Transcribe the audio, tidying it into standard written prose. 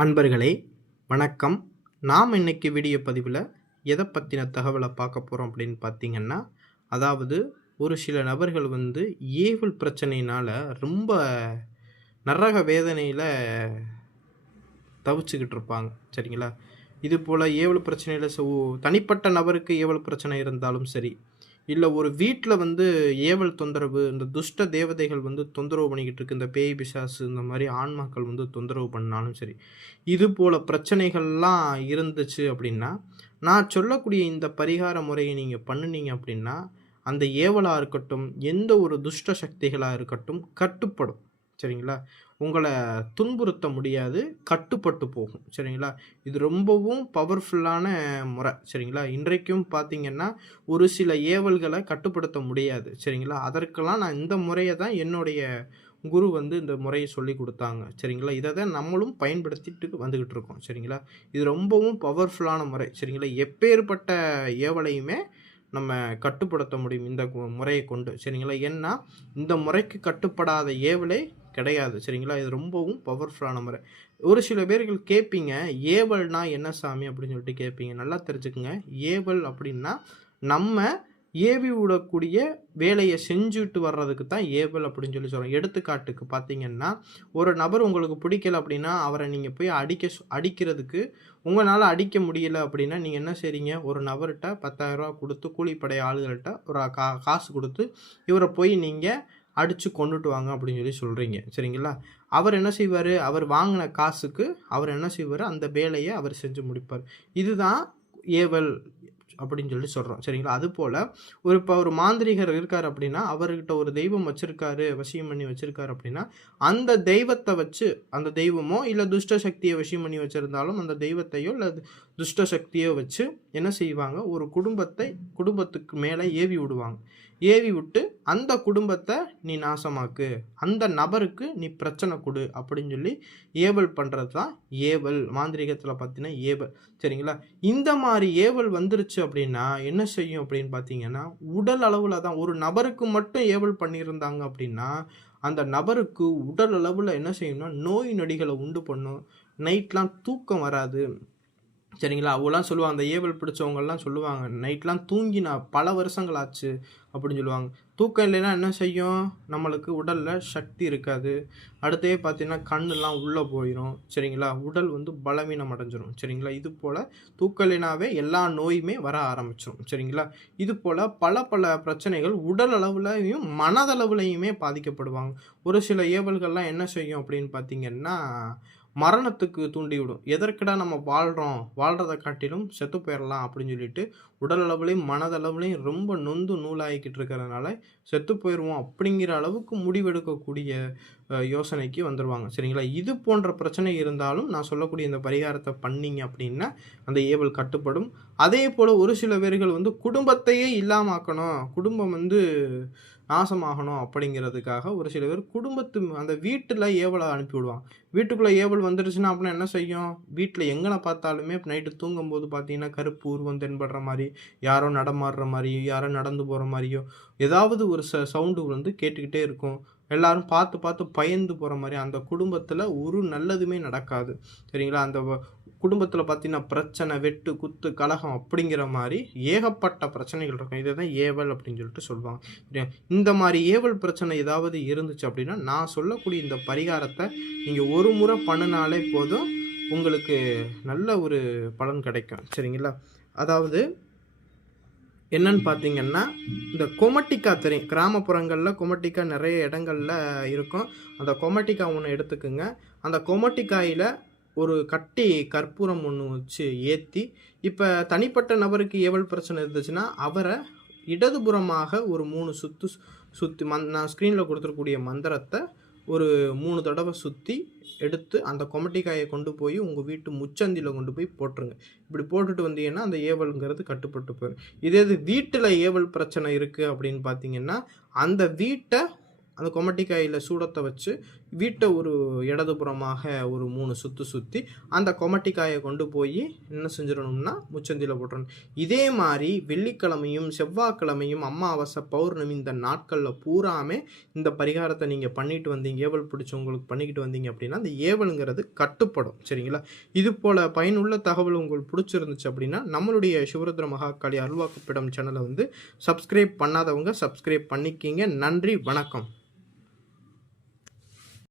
அன்பர்களே வணக்கம். நாம் இன்னைக்கு வீடியோ பதிவில் எதை பற்றின தகவலை பார்க்க போகிறோம் அப்படின்னு பார்த்தீங்கன்னா, அதாவது ஒரு சில நபர்கள் ஏவல் பிரச்சனையினால் ரொம்ப நரக வேதனையில் தவிச்சுக்கிட்டு இருப்பாங்க. சரிங்களா? இது போல் ஏவல் பிரச்சனையில் தனிப்பட்ட நபருக்கு ஏவல் பிரச்சனை இருந்தாலும் சரி, இல்லை ஒரு வீட்டில் ஏவல் தொந்தரவு, இந்த துஷ்ட தேவதைகள் தொந்தரவு பண்ணிக்கிட்டு இருக்கு, இந்த பேய் பிசாசு இந்த மாதிரி ஆன்மாக்கள் தொந்தரவு பண்ணாலும் சரி, இது போல் பிரச்சனைகள்லாம் இருந்துச்சு அப்படின்னா, நான் சொல்லக்கூடிய இந்த பரிகார முறையை நீங்கள் பண்ணுனீங்க அப்படின்னா, அந்த ஏவலாக இருக்கட்டும், எந்த ஒரு துஷ்ட சக்திகளாக இருக்கட்டும் கட்டுப்படும். சரிங்களா? உங்கள துன்புறுத்த முடியாது, கட்டுப்பட்டு போகும். சரிங்களா? இது ரொம்பவும் பவர்ஃபுல்லான முறை. சரிங்களா? இன்றைக்கும் பார்த்தீங்கன்னா, ஒரு சில ஏவல்கள கட்டுப்படுத்த முடியாது. சரிங்களா? அதற்கெல்லாம் நான் இந்த முறைய தான் என்னுடைய குரு இந்த முறைய சொல்லிக் குடுத்தாங்க. சரிங்களா? இத தான் நம்மளும் பயன்படுத்திட்டு வந்துகிட்டு இருக்கோம். சரிங்களா? இது ரொம்பவும் பவர்ஃபுல்லான முறை. சரிங்களா? எப்பேர்ப்பட்ட ஏவலையுமே நம்ம கட்டுப்படுத்த முடியும் இந்த முறைய கொண்டு. சரிங்களா? ஏன்னா, இந்த முறைக்கு கட்டுப்படாத ஏவலே கிடையாது. சரிங்களா? இது ரொம்பவும் பவர்ஃபுல்லான முறை. ஒரு சில பேர்கள் கேட்பீங்க, ஏவல்னா என்ன சாமி அப்படின்னு சொல்லிட்டு கேட்பீங்க. நல்லா தெரிஞ்சுக்கங்க. ஏவல் அப்படின்னா, நம்ம ஏவி விடக்கூடிய வேலையை செஞ்சுட்டு வர்றதுக்கு தான் ஏவல் அப்படின்னு சொல்லி சொல்கிறோம். எடுத்துக்காட்டுக்கு பார்த்தீங்கன்னா, ஒரு நபர் உங்களுக்கு பிடிக்கல அப்படின்னா, அவரை நீங்கள் போய் அடிக்கிறதுக்கு உங்களால் அடிக்க முடியல அப்படின்னா, நீங்கள் என்ன செய்றீங்க, ஒரு நபர்கிட்ட ரூ. 10,000 கொடுத்து கூலிப்படை ஆளுகள்கிட்ட ஒரு காசு கொடுத்து, இவரை போய் நீங்கள் அடித்து கொண்டுட்டு வாங்க அப்படின்னு சொல்லி சொல்கிறீங்க. சரிங்களா? அவர் என்ன செய்வார், அவர் வாங்கின காசுக்கு அவர் என்ன செய்வார், அந்த வேலையை அவர் செஞ்சு முடிப்பார். இதுதான் ஏவல் அப்படின்னு சொல்லி சொல்கிறோம். சரிங்களா? அதுபோல் இப்போ ஒரு மாந்திரிகர் இருக்கார் அப்படின்னா, அவர்கிட்ட ஒரு தெய்வம் வச்சுருக்காரு, வசியம் பண்ணி வச்சுருக்காரு அப்படின்னா, அந்த தெய்வத்தை வச்சு, அந்த தெய்வமோ இல்லை துஷ்ட சக்தியை வசியம் பண்ணி வச்சுருந்தாலும் அந்த தெய்வத்தையோ இல்லை துஷ்ட சக்தியோ வச்சு என்ன செய்வாங்க, ஒரு குடும்பத்துக்கு மேலே ஏவி விடுவாங்க. ஏவி விட்டு அந்த குடும்பத்தை நீ நாசமாக்கு, அந்த நபருக்கு நீ பிரச்சனை கொடு அப்படின்னு சொல்லி ஏவல் பண்ணுறது தான் ஏவல். மாந்திரிகத்தில் பார்த்தீங்கன்னா ஏவல். சரிங்களா? இந்த மாதிரி ஏவல் வந்துருச்சு அப்படின்னா என்ன செய்யும் அப்படின்னு பார்த்தீங்கன்னா, உடல் அளவில் தான் ஒரு நபருக்கு மட்டும் ஏவல் பண்ணியிருந்தாங்க அப்படின்னா, அந்த நபருக்கு உடல் அளவில் என்ன செய்யும்னா நோய் நொடிகளை உண்டு பண்ணும். நைட்லாம் தூக்கம் வராது. சரிங்களா? அவங்கலாம் சொல்லுவாங்க, அந்த ஏவல் பிடிச்சவங்கலாம் சொல்லுவாங்க, நைட்லாம் தூங்கி நான் பல வருஷங்கள் ஆச்சு அப்படின்னு சொல்லுவாங்க. தூக்கம் இல்லைன்னா என்ன செய்யும், நம்மளுக்கு உடலில் சக்தி இருக்காது. அடுத்தே பார்த்தீங்கன்னா கண்ணெல்லாம் உள்ளே போயிடும். சரிங்களா? உடல் பலவீனம் அடைஞ்சிரும். சரிங்களா? இது போல் தூக்கம் இல்லைனாவே எல்லா நோயுமே வர ஆரம்பிச்சிடும். சரிங்களா? இது போல் பல பல பிரச்சனைகள் உடல் அளவுலையும் மனதளவுலையுமே பாதிக்கப்படுவாங்க. ஒரு சில ஏவல்கள்லாம் என்ன செய்யும் அப்படின்னு பார்த்தீங்கன்னா, மரணத்துக்கு தூண்டிவிடும். எதற்குடா நம்ம வாழ்கிறத காட்டிலும் செத்து போயிடலாம் அப்படின்னு சொல்லிட்டு உடல் அளவுலையும் மனதளவுலையும் ரொம்ப நொந்து நூலாகிக்கிட்டு இருக்கிறதுனால செத்து போயிடுவோம் அப்படிங்கிற அளவுக்கு முடிவெடுக்கக்கூடிய யோசனைக்கு வந்துடுவாங்க. சரிங்களா? இது போன்ற பிரச்சனை இருந்தாலும் நான் சொல்லக்கூடிய இந்த பரிகாரத்தை பண்ணீங்க அப்படின்னா அந்த ஏவல் கட்டுப்படும். அதே போல் ஒரு சில பேர்கள் குடும்பத்தையே இல்லாமாக்கணும், குடும்பம் நாசமாகணும் அப்படிங்கிறதுக்காக ஒரு சில பேர் அந்த வீட்டில் ஏவலை அனுப்பிவிடுவாங்க. வீட்டுக்குள்ளே ஏவல் வந்துருச்சுன்னா அப்படின்னா என்ன செய்யும், வீட்டில் எங்கனை பார்த்தாலுமே நைட்டு தூங்கும்போது பார்த்தீங்கன்னா கருப்பு உருவம் தென்படுற மாதிரி, யாரோ நடமாடுற மாதிரியோ, யாரோ நடந்து போகிற மாதிரியோ ஏதாவது ஒரு சவுண்டு கேட்டுக்கிட்டே இருக்கும். எல்லாரும் பார்த்து பார்த்து பயந்து போகிற மாதிரி, அந்த குடும்பத்தில் ஒரு நல்லதுமே நடக்காது. சரிங்களா? அந்த குடும்பத்தில் பார்த்தீங்கன்னா பிரச்சனை, வெட்டு, குத்து, கலகம் அப்படிங்கிற மாதிரி ஏகப்பட்ட பிரச்சனைகள் இருக்கும். இதை தான் ஏவல் அப்படின்னு சொல்லிட்டு சொல்லுவாங்க. சரியா? இந்த மாதிரி ஏவல் பிரச்சனை ஏதாவது இருந்துச்சு அப்படின்னா நான் சொல்லக்கூடிய இந்த பரிகாரத்தை நீங்கள் ஒரு முறை பண்ணினாலே போதும், உங்களுக்கு நல்ல ஒரு பலன் கிடைக்கும். சரிங்களா? அதாவது என்னன்னு பார்த்தீங்கன்னா, இந்த கொமட்டிக்காய் தெரியும், கிராமப்புறங்களில் கொமட்டிக்காய் நிறைய இடங்களில் இருக்கும். அந்த கொமட்டிக்காய் ஒன்று எடுத்துக்குங்க. அந்த கொமட்டிக்காயில் ஒரு கட்டி கற்பூரம் ஒன்று வச்சு ஏற்றி, இப்போ தனிப்பட்ட நபருக்கு ஏவல் பிரச்சனை இருந்துச்சுன்னா அவரை இடதுபுறமாக ஒரு 3 சுற்றி நான் ஸ்க்ரீனில் கொடுத்துருக்கூடிய மந்திரத்தை ஒரு 3 தடவை சுற்றி எடுத்து அந்த கொமட்டிக்காயை கொண்டு போய் உங்கள் வீட்டு முச்சந்தியில் கொண்டு போய் போட்டுருங்க. இப்படி போட்டுட்டு வந்தீங்கன்னா அந்த ஏவலுங்கிறது கட்டுப்பட்டு போயிடும். இதே இது வீட்டில் ஏவல் பிரச்சனை இருக்குது அப்படின்னு பார்த்தீங்கன்னா, அந்த வீட்டை அந்த கொமட்டிக்காயில் சூடத்தை வச்சு வீட்டை ஒரு இடதுபுறமாக ஒரு 3 சுற்று சுற்றி அந்த கொமட்டிக்காயை கொண்டு போய் என்ன செஞ்சிடணும்னா முச்சந்தியில் போட்டுறணும். இதே மாதிரி வெள்ளிக்கிழமையும் செவ்வாய்க்கிழமையும் அமாவாசை பௌர்ணமி இந்த நாட்களில் பூராமே இந்த பரிகாரத்தை நீங்கள் பண்ணிட்டு வந்தீங்க, ஏவல் பிடிச்சவங்களுக்கு பண்ணிக்கிட்டு வந்தீங்க அப்படின்னா அந்த ஏவலுங்கிறது கட்டுப்படும். சரிங்களா? இது போல் பயனுள்ள தகவல் உங்களுக்கு பிடிச்சிருந்துச்சு அப்படின்னா நம்மளுடைய சிவருத்ர மகாகாளி அருள்வாக்குப்பிடம் சேனலை வந்து சப்ஸ்கிரைப் பண்ணாதவங்க சப்ஸ்கிரைப் பண்ணிக்கிங்க. நன்றி, வணக்கம்.